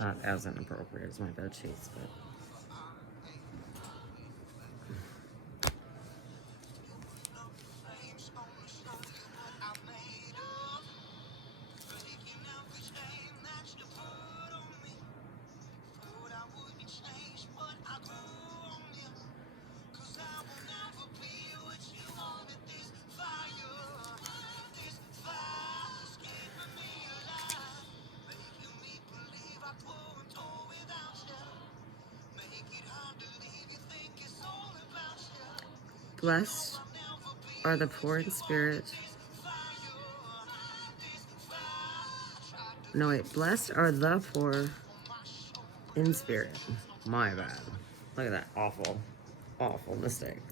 Not as inappropriate as my bed sheets, but. Blessed are the poor in spirit. No, wait. Blessed are the poor in spirit. My bad. Look at that awful, awful mistake.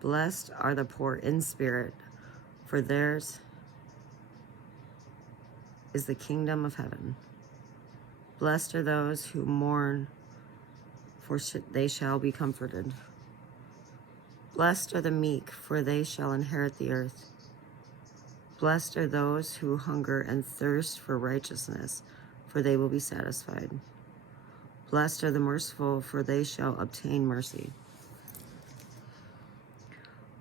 Blessed are the poor in spirit, for theirs is the kingdom of heaven. Blessed are those who mourn, for they shall be comforted. Blessed are the meek, for they shall inherit the earth. Blessed are those who hunger and thirst for righteousness, for they will be satisfied. Blessed are the merciful, for they shall obtain mercy.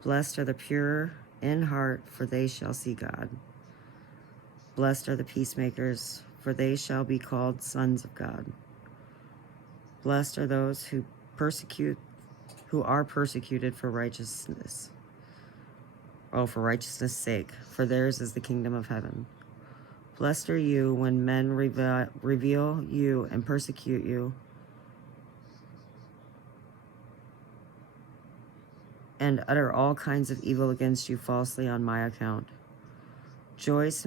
Blessed are the pure in heart, for they shall see God. Blessed are the peacemakers, for they shall be called sons of God. Blessed are those who are persecuted for righteousness. Oh, for righteousness' sake, for theirs is the kingdom of heaven. Blessed are you when men reveal you and persecute you, and utter all kinds of evil against you falsely on my account. Rejoice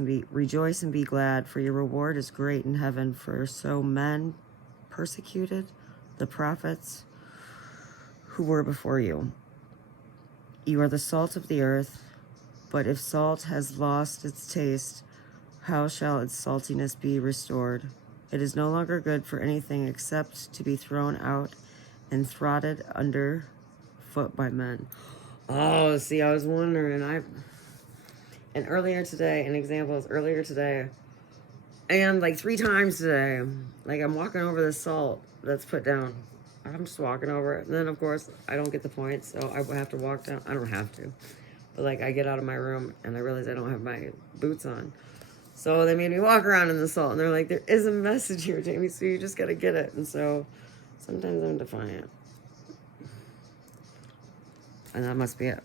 and be glad, for your reward is great in heaven, for so men persecuted the prophets who were before you. You are the salt of the earth, but if salt has lost its taste, how shall its saltiness be restored? It is no longer good for anything except to be thrown out and trodden under foot by men. Oh, see, I was wondering, and earlier today, and like 3 times today, like I'm walking over the salt that's put down. I'm just walking over it. And then, of course, I don't get the point, so I have to walk down. I don't have to. But, like, I get out of my room, and I realize I don't have my boots on. So they made me walk around in the salt. And they're like, there is a message here, Jamie, so you just got to get it. And so sometimes I'm defiant. And that must be it.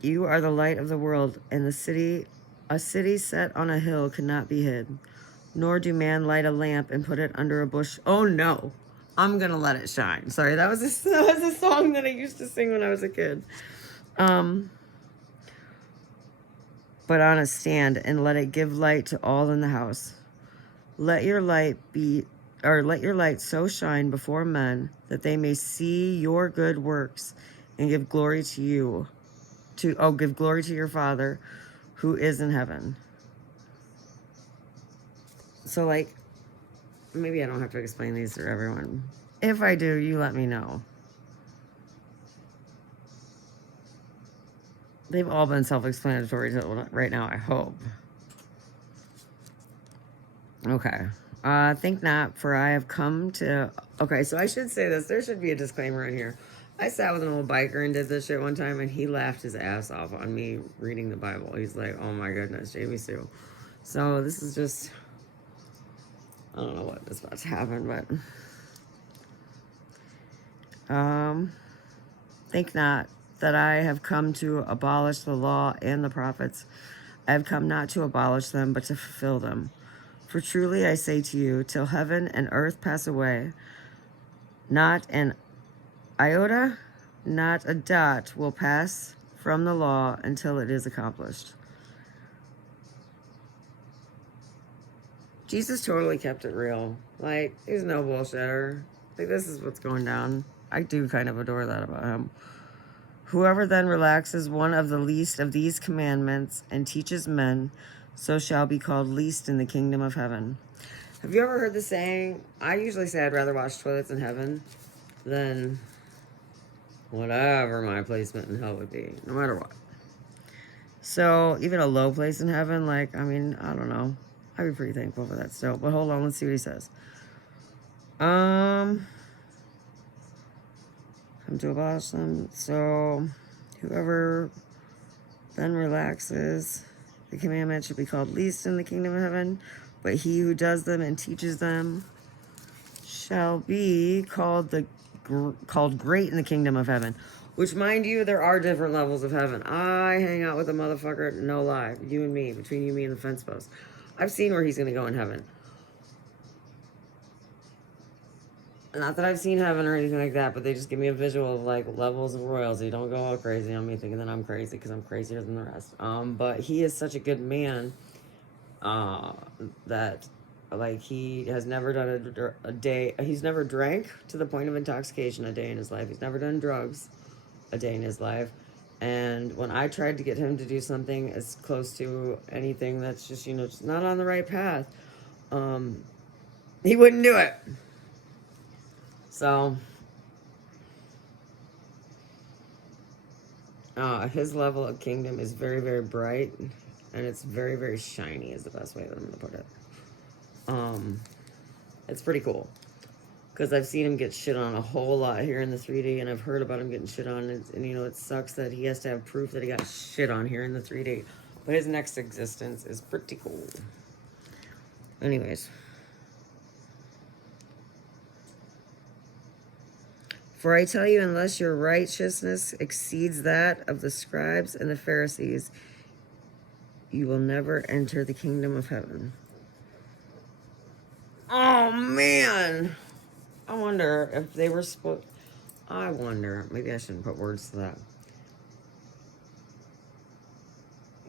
You are the light of the world, and a city set on a hill cannot be hid. Nor do man light a lamp and put it under a bush. Oh no, I'm gonna let it shine. Sorry, that was a song that I used to sing when I was a kid. But on a stand, and let it give light to all in the house. Let your light so shine before men that they may see your good works and give glory to you. Give glory to your Father who is in heaven. So, like, maybe I don't have to explain these to everyone. If I do, you let me know. They've all been self-explanatory right now, I hope. Okay. Think not, for I have come to... Okay, so I should say this. There should be a disclaimer in here. I sat with an old biker and did this shit one time, and he laughed his ass off on me reading the Bible. He's like, oh my goodness, Jamie Sue. So this is just... I don't know what is about to happen, but... Think not that I have come to abolish the law and the prophets. I have come not to abolish them, but to fulfill them. For truly I say to you, till heaven and earth pass away, not an iota, not a dot will pass from the law until it is accomplished. Jesus totally kept it real. Like, he's no bullshitter. Like, this is what's going down. I do kind of adore that about him. Whoever then relaxes one of the least of these commandments and teaches men, so shall be called least in the kingdom of heaven. Have you ever heard the saying? I usually say I'd rather wash toilets in heaven than whatever my placement in hell would be, no matter what. So, even a low place in heaven, like, I mean, I don't know. I'd be pretty thankful for that still. But hold on, let's see what he says. Come to abolish them. So, whoever then relaxes, the commandment should be called least in the kingdom of heaven. But he who does them and teaches them shall be called great in the kingdom of heaven. Which, mind you, there are different levels of heaven. I hang out with a motherfucker, no lie, you and me, between you, me, and the fence post. I've seen where he's going to go in heaven. Not that I've seen heaven or anything like that, but they just give me a visual of, like, levels of royalty. Don't go all crazy on me thinking that I'm crazy, because I'm crazier than the rest. But he is such a good man that, like, he has never done a day, he's never drank to the point of intoxication a day in his life. He's never done drugs a day in his life. And when I tried to get him to do something as close to anything that's just, you know, just not on the right path, he wouldn't do it. So, his level of kingdom is very, very bright, and it's very, very shiny is the best way that I'm going to put it. It's pretty cool. Because I've seen him get shit on a whole lot here in the 3D, and I've heard about him getting shit on, and you know, it sucks that he has to have proof that he got shit on here in the 3D. But his next existence is pretty cool. Anyways. For I tell you, unless your righteousness exceeds that of the scribes and the Pharisees, you will never enter the kingdom of heaven. Oh, man. I wonder if they were supposed... I wonder. Maybe I shouldn't put words to that.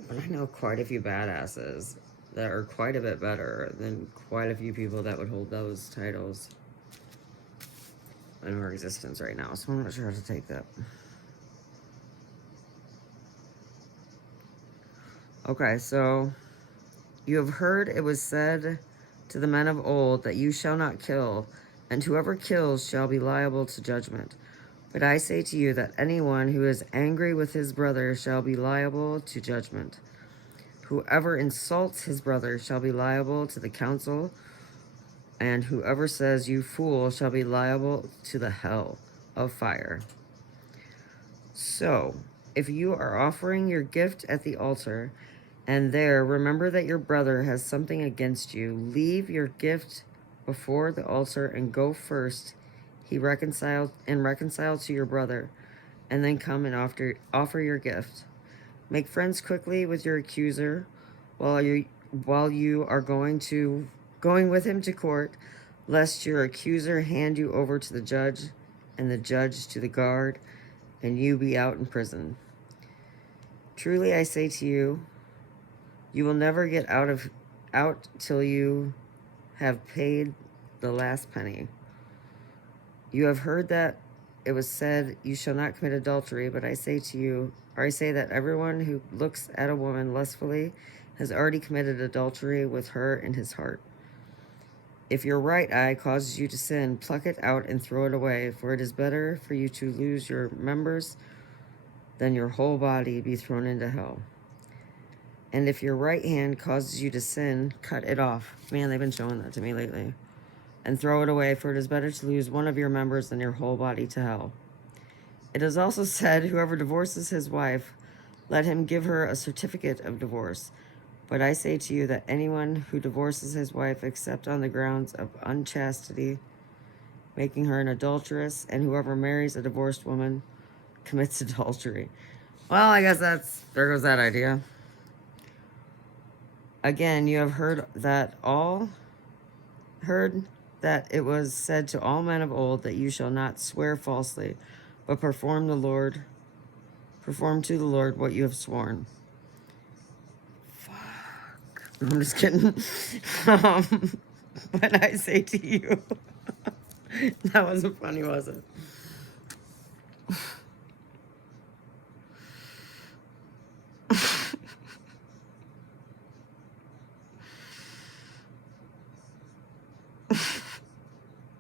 But I know quite a few badasses that are quite a bit better than quite a few people that would hold those titles in our existence right now. So I'm not sure how to take that. Okay, so... You have heard it was said to the men of old that you shall not kill, and whoever kills shall be liable to judgment. But I say to you that anyone who is angry with his brother shall be liable to judgment. Whoever insults his brother shall be liable to the council, and whoever says you fool shall be liable to the hell of fire. So, if you are offering your gift at the altar, and there remember that your brother has something against you, leave your gift before the altar and go first reconcile to your brother, and then come and offer your gift. Make friends quickly with your accuser while you are going with him to court, lest your accuser hand you over to the judge, and the judge to the guard, and you be out in prison. Truly I say to you, you will never get out till you have paid the last penny. You have heard that it was said, you shall not commit adultery, but I say that everyone who looks at a woman lustfully has already committed adultery with her in his heart. If your right eye causes you to sin, pluck it out and throw it away, for it is better for you to lose your members than your whole body be thrown into hell. And if your right hand causes you to sin, cut it off. Man, they've been showing that to me lately. And throw it away, for it is better to lose one of your members than your whole body to hell. It is also said, whoever divorces his wife, let him give her a certificate of divorce. But I say to you that anyone who divorces his wife except on the grounds of unchastity, making her an adulteress, and whoever marries a divorced woman commits adultery. Well, I guess there goes that idea. Again, you have heard that it was said to all men of old that you shall not swear falsely, but perform to the Lord what you have sworn. Fuck. I'm just kidding. But I say to you, that wasn't funny, was it?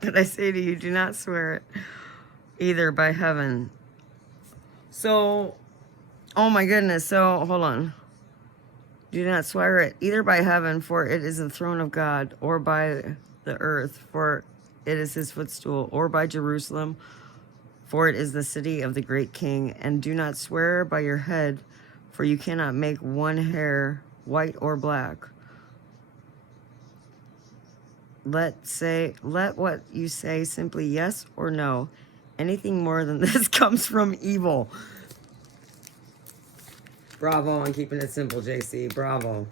But I say to you, do not swear it, either by heaven, So, oh my goodness. So, hold on. Do not swear it, either by heaven, for it is the throne of God, or by the earth, for it is his footstool, or by Jerusalem, for it is the city of the great king. And do not swear by your head, for you cannot make one hair white or black. Let what you say simply yes or no. Anything more than this comes from evil. Bravo on keeping it simple, JC. Bravo.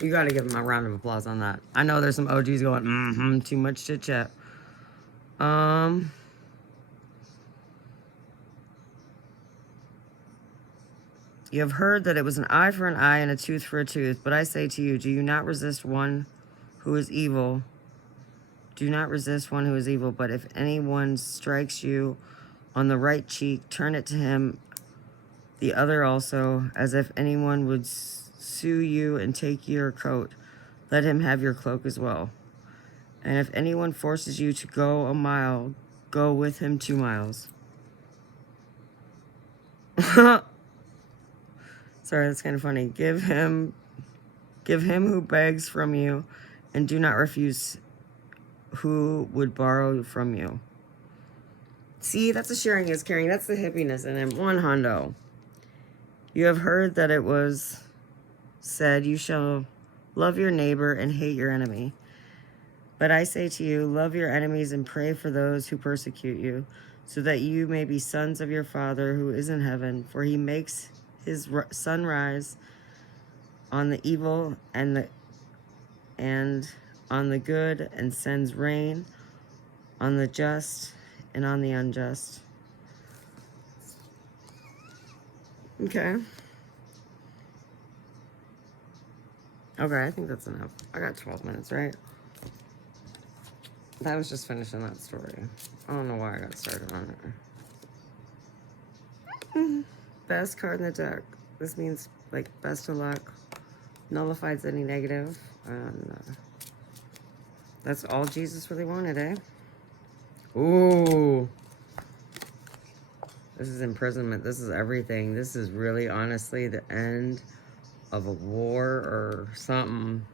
You got to give him a round of applause on that. I know there's some OGs going, too much chit chat. You have heard that it was an eye for an eye and a tooth for a tooth. But I say to you, do you not resist one who is evil? Do not resist one who is evil. But if anyone strikes you on the right cheek, turn it to him the other also. As if anyone would sue you and take your coat, let him have your cloak as well. And if anyone forces you to go a mile, go with him 2 miles. Sorry, that's kind of funny. Give him who begs from you, and do not refuse who would borrow from you. See, that's the sharing is caring. That's the hippiness in him. 100. You have heard that it was said, you shall love your neighbor and hate your enemy. But I say to you, love your enemies and pray for those who persecute you, so that you may be sons of your Father who is in heaven. For he makes his sun rise on the evil and on the good, and sends rain on the just and on the unjust. Okay. Okay, I think that's enough. I got 12 minutes, right? I was just finishing that story. I don't know why I got started on it. Best card in the deck. This means, like, best of luck. Nullifies any negative. And that's all Jesus really wanted, eh? Ooh. This is imprisonment. This is everything. This is really, honestly, the end of a war or something.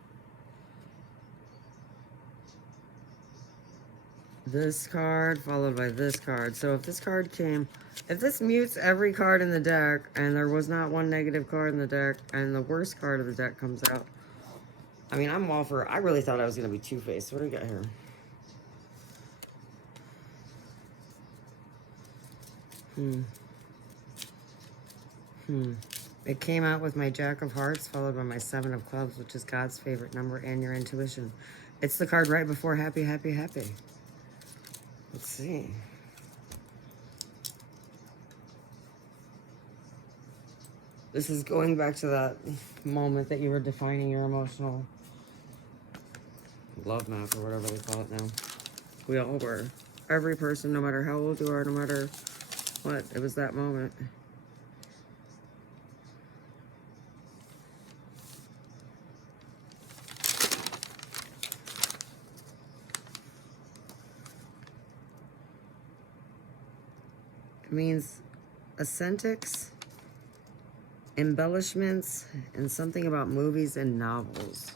This card followed by this card. So if this card came, if this mutes every card in the deck and there was not one negative card in the deck and the worst card of the deck comes out, I mean, I'm all for, I really thought I was going to be two-faced. What do we got here? It came out with my Jack of Hearts followed by my 7 of Clubs, which is God's favorite number, and your intuition. It's the card right before happy, happy, happy. Let's see. This is going back to that moment that you were defining your emotional love map or whatever they call it now. We all were. Every person, no matter how old you are, no matter what, it was that moment. It means Ascentics, embellishments, and something about movies and novels.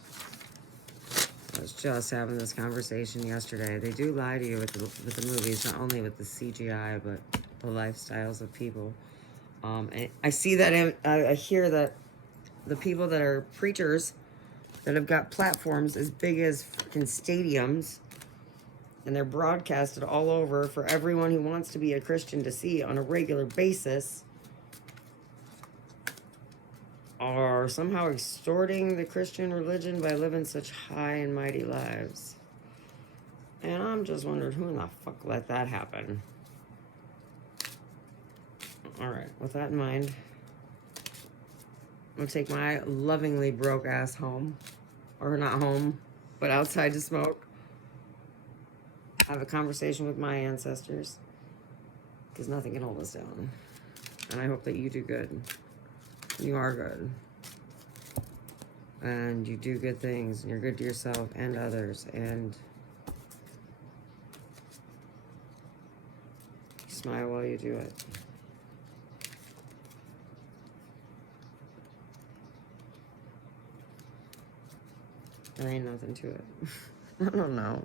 I was just having this conversation yesterday. They do lie to you with the movies, not only with the CGI, but the lifestyles of people. And I see that, I hear that the people that are preachers that have got platforms as big as freaking stadiums, and they're broadcasted all over for everyone who wants to be a Christian to see on a regular basis, are somehow extorting the Christian religion by living such high and mighty lives. And I'm just wondering who in the fuck let that happen. Alright, with that in mind, I'm gonna take my lovingly broke ass home. Or not home, but outside to smoke. Have a conversation with my ancestors. Because nothing can hold us down. And I hope that you do good. You are good. And you do good things. And you're good to yourself and others. And you smile while you do it. There ain't nothing to it. I don't know.